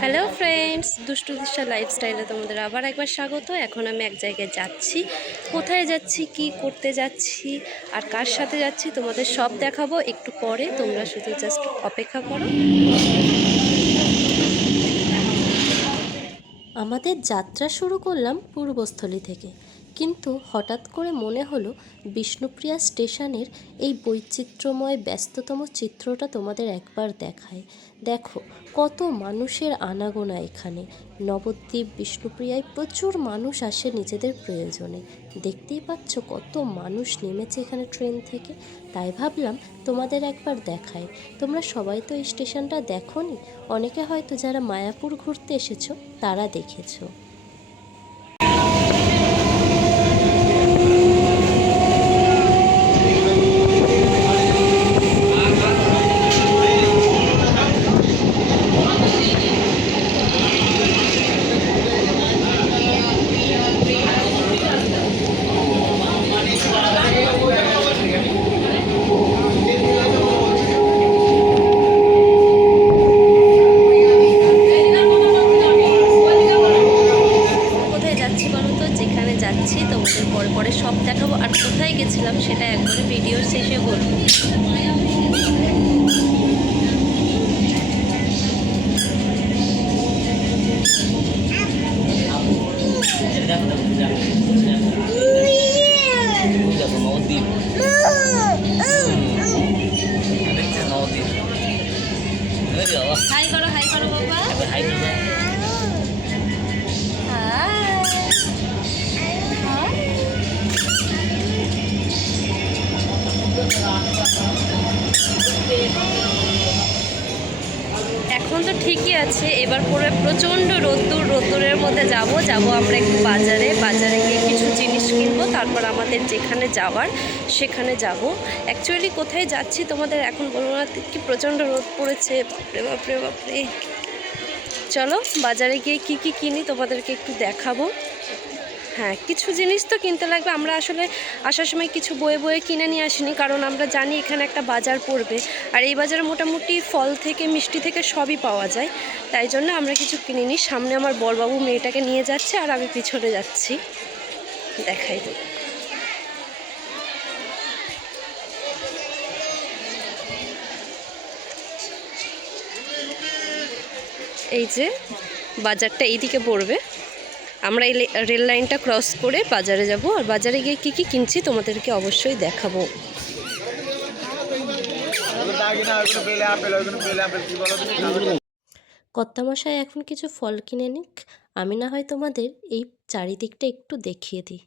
Hello friends, দুষ্টু দিশা লাইফস্টাইলে তোমাদের আবার একবার স্বাগত। এখন আমি এক জায়গায় যাচ্ছি। কোথায় যাচ্ছি, কি করতে যাচ্ছি আর কার সাথে যাচ্ছি তোমাদের সব দেখাবো একটু পরে। তোমরা শুধু জাস্ট অপেক্ষা করো। আমাদের যাত্রা শুরু করলাম পূর্বস্থলী থেকে, কিন্তু হঠাৎ করে মনে হলো বিষ্ণুপ্রিয়া স্টেশনের এই বৈচিত্র্যময় ব্যস্ততম চিত্রটা তোমাদের একবার দেখায়। দেখো কত মানুষের আনাগোনা এখানে। নবদ্বীপ বিষ্ণুপ্রিয়ায় প্রচুর মানুষ আসে নিজেদের প্রয়োজনে। দেখতেই পাচ্ছ কত মানুষ নেমেছে এখানে ট্রেন থেকে। তাই ভাবলাম তোমাদের একবার দেখায়। তোমরা সবাই তো এই স্টেশনটা দেখোনি, অনেকে হয়তো যারা মায়াপুর ঘুরতে এসেছো তারা দেখেছো। তোমাদের পরে পরে সব দেখাবো, আর কোথায় গেছিলাম সেটা একবারে ভিডিওর শেষে বলবো। হাই করো, হাই করো বাবা। হাই করো। এখন তো ঠিকই আছে, এবার পরে প্রচণ্ড রোদ্দুরের মধ্যে যাব আমরা একটু বাজারে গিয়ে কিছু জিনিস কিনবো, তারপর আমাদের যেখানে যাওয়ার সেখানে যাব। অ্যাকচুয়ালি কোথায় যাচ্ছি তোমাদের এখন বলবো না, কি প্রচণ্ড রোদ পড়েছে, বাপরে বাপরে বাপরে। চলো বাজারে গিয়ে কি কি কিনি তোমাদেরকে একটু দেখাবো। হ্যাঁ, কিছু জিনিস তো কিনতে লাগবে। আমরা আসলে আসার সময় কিছু বয়ে কিনে নিয়ে আসিনি, কারণ আমরা জানি এখানে একটা বাজার পড়বে, আর এই বাজারে মোটামুটি ফল থেকে মিষ্টি থেকে সবই পাওয়া যায়। তাই জন্য আমরা কিছু কিনে নিই। সামনে আমার বড়বাবু মেয়েটাকে নিয়ে যাচ্ছে আর আমি পিছনে যাচ্ছি, দেখাই দিই। এই যে বাজারটা এইদিকে পড়বে, আমরা এই রেল লাইনটা ক্রস করে বাজারে যাব, আর বাজারে গিয়ে কি কি কিনছি তোমাদেরকে অবশ্যই দেখাবো। কর্তামশাই এখন কিছু ফল কিনে নিক, আমি না হয় তোমাদের এই চারিদিকটা একটু দেখিয়ে দিই।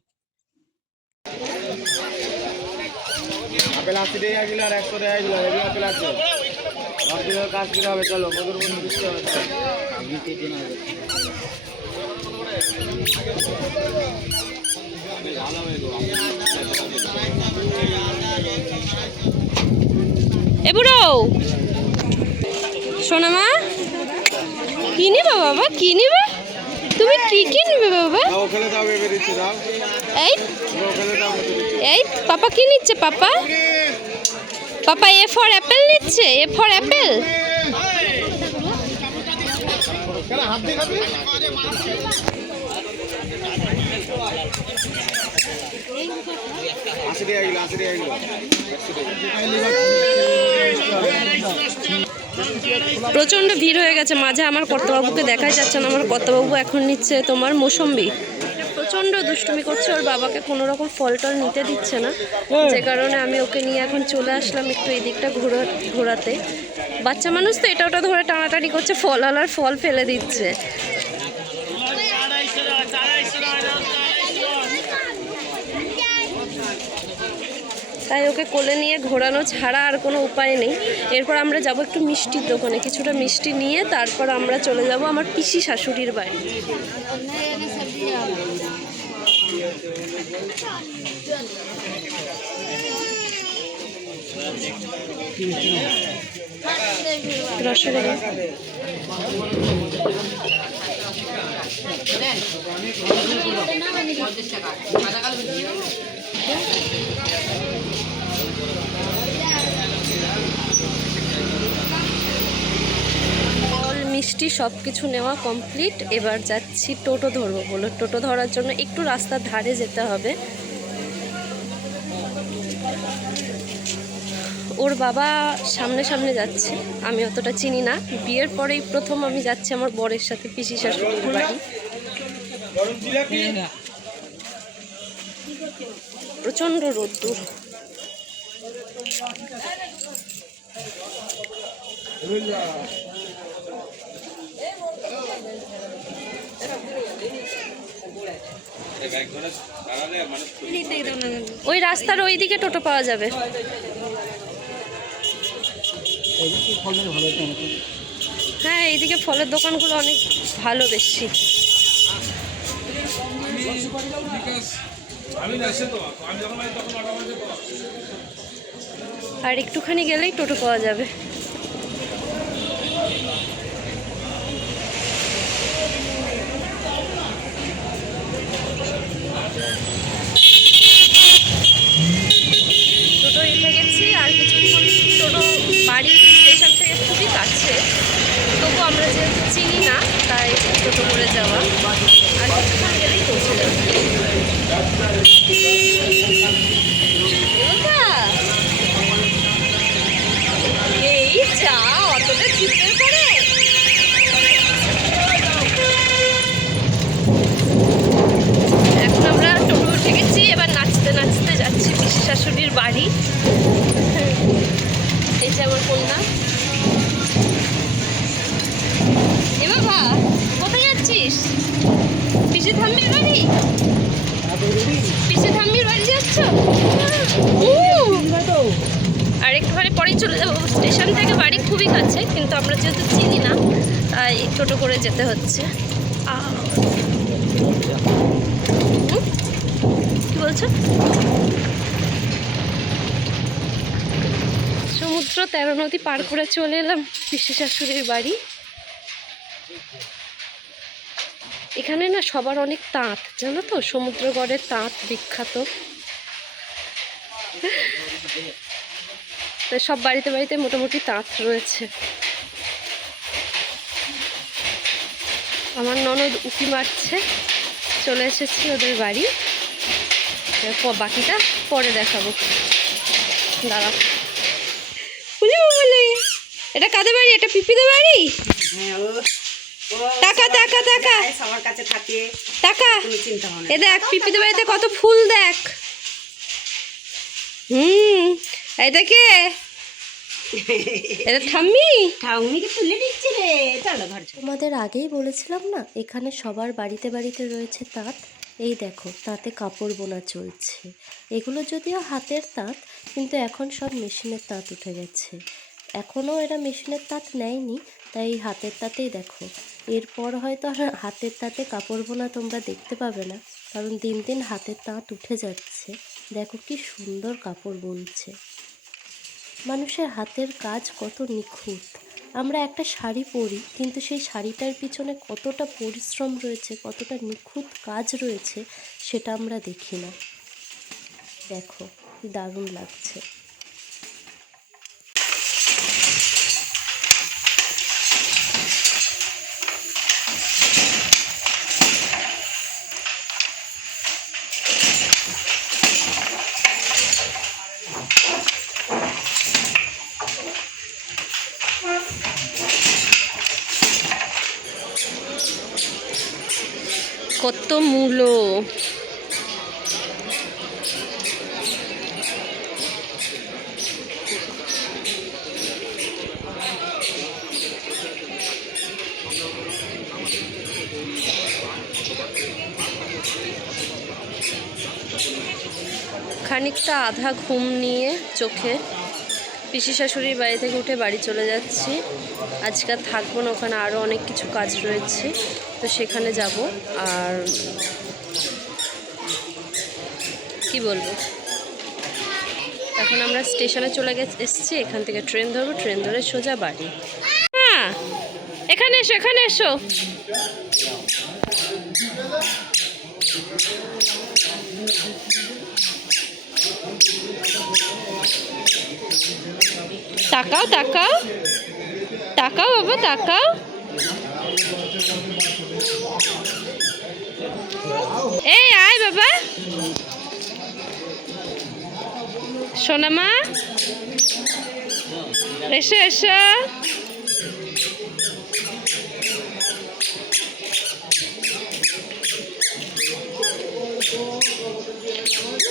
এ বুড়ো সোনামা, কি নিবে বাবা, কি নিবে তুমি, কি কিনবে বাবা? এই পাপা কি নিচ্ছে? পাপা এ ফর অ্যাপেল নিচ্ছে, এ ফর অ্যাপেল। প্রচণ্ড ভিড় হয়ে গেছে, মাঝে আমার কর্তাবাবুকে দেখাই যাচ্ছে না। আমার কর্তাবাবু এখন নিচ্ছে তোমার মৌসম্বি। প্রচণ্ড দুষ্টুমি করছে, ওর বাবাকে কোনো রকম ফল টল নিতে দিচ্ছে না, যে কারণে আমি ওকে নিয়ে এখন চলে আসলাম একটু এই দিকটা ঘোরাতে। বাচ্চা মানুষ তো এটা ওটা ধরে টানাটানি করছে, ফলওয়ালার ফল ফেলে দিচ্ছে। তাই ওকে কোলে নিয়ে ঘোরানো ছাড়া আর কোনো উপায় নেই। এরপর আমরা যাব একটু মিষ্টির দোকানে, কিছুটা মিষ্টি নিয়ে তারপর আমরা চলে যাব আমার পিসি শাশুড়ির বাড়ি। রসগোল্লা মিষ্টি সব কিছু নেওয়া কমপ্লিট। এবার যাচ্ছি টোটো ধরবো বলে। টোটো ধরার জন্য একটু রাস্তার ধারে যেতে হবে। ওর বাবা সামনে সামনে যাচ্ছে, আমি অতটা চিনি না। বিয়ের পরেই প্রথম আমি যাচ্ছি আমার বরের সাথে পিসি শাশুড়ির বাড়ি। প্রচণ্ড রোদ্দুর। ওই রাস্তার ওই দিকে টোটো পাওয়া যাবে। হ্যাঁ, এইদিকে ফলের দোকানগুলো অনেক ভালো বেশি। আর একটুখানি গেলেই টোটো পাওয়া যাবে। টোটো এসে গেছি, আর কিছুক্ষণ। টোটো বাড়ি স্টেশন থেকে খুবই কাছে, তবু আমরা যেহেতু চিনি না তাই টোটো করে যাওয়া। আর কিছুক্ষণ গেলেই পৌঁছে যাবে। এই যা অতটা চিপে করে। এখন আমরা টোটো উঠে গেছি, এবার নাচতে নাচতে যাচ্ছি পিসি শাশুড়ির বাড়ি। এই যে আমার কন্যা। এ বাবা, কোথায় যাচ্ছিস? পিসি ঠাম্মির বাড়ি? পিসি ঠাম্মির বাড়ি যাচ্ছ? আর একটুখানি পরেই চলে যাবো। স্টেশন থেকে বাড়ি খুবই কাছে, কিন্তু আমরা যেহেতু চিনি না তাই টোটো করে যেতে হচ্ছে। কি বলছো? সমুদ্র 13 নদী পার করে চলে এলাম পিসি শাশুড়ির বাড়ি। এখানে না সবার অনেক তাঁত, জানো তো? সমুদ্রগড়ের তাঁত বিখ্যাত। সব বাড়িতে বাড়িতে মোটামুটি তাঁত রয়েছে। আমার ননদ উঁকি মারছে, চলে এসেছি ওদের বাড়ি। বাকিটা পরে দেখাবো, দাঁড়া। এটা কাদের বাড়ি? এটা পিপিদের বাড়ি? টাকা টাকা টাকা সবার কাছে থাকে টাকা। এ দেখ পিপিদের বাড়িতে কত ফুল দেখ। এটা কে? এটা ঠাম্মি? ঠাম্মিকে তুলে দিচ্ছে রে। চলো ঘর। তোমাদের আগেই বলেছিলাম না, এখানে সবার বাড়িতে বাড়িতে রয়েছে তাঁত। এই দেখো, তাতে কাপড় বোনা চলছে। এগুলো যদিও হাতের তাঁত, কিন্তু এখন সব মেশিনের তাঁত উঠে গেছে। এখনও এরা মেশিনের তাঁত নেয়নি, তাই হাতের তাঁতেই দেখো। এরপর হয়তো হাতের তাঁতে কাপড় বোনা তোমরা দেখতে পাবে না, কারণ দিন দিন হাতের তাঁত উঠে যাচ্ছে। দেখো কি সুন্দর কাপড় বুনছে। মানুষের হাতের কাজ কত নিখুঁত। আমরা একটা শাড়ি পরি, কিন্তু সেই শাড়িটার পিছনে কতটা পরিশ্রম রয়েছে, কতটা নিখুঁত কাজ রয়েছে, সেটা আমরা দেখি না। দেখো কি দারুণ লাগছে। কত মূলো। খানিকটা আধা ঘুম নিয়ে চোখে পিসি শাশুড়ির বাড়ি থেকে উঠে বাড়ি চলে যাচ্ছি। আজকে আর থাকবো না, ওখানে আরও অনেক কিছু কাজ রয়েছে, তো সেখানে যাব। আর কি বলবো, এখন আমরা স্টেশনে চলে এসেছি। এখান থেকে ট্রেন ধরবো, ট্রেন ধরে সোজা বাড়ি। হ্যাঁ, এখানে এসো, এখানে এসো। তাকাও তাকাও তাকাও বাবা তাকাও। এই আয় বাবা, সোনামা এসো এসো।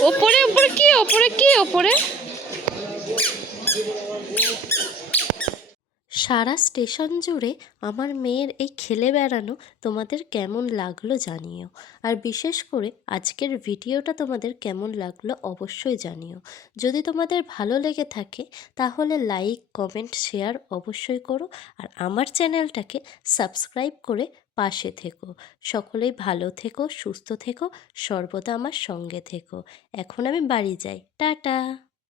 ওপরে ওপরে কি, ওপরে কি, ওপরে। সারা স্টেশন জুড়ে আমার মেয়ের এই খেলে বেড়ানো তোমাদের কেমন লাগলো জানিও। আর বিশেষ করে আজকের ভিডিওটা তোমাদের কেমন লাগলো অবশ্যই জানিও। যদি তোমাদের ভালো লেগে থাকে তাহলে লাইক কমেন্ট শেয়ার অবশ্যই করো। আর আমার চ্যানেলটাকে সাবস্ক্রাইব করে পাশে থেকো। সকলেই ভালো থেকো, সুস্থ থেকো, সর্বদা আমার সঙ্গে থেকো। এখন আমি বাড়ি যাই, টাটা।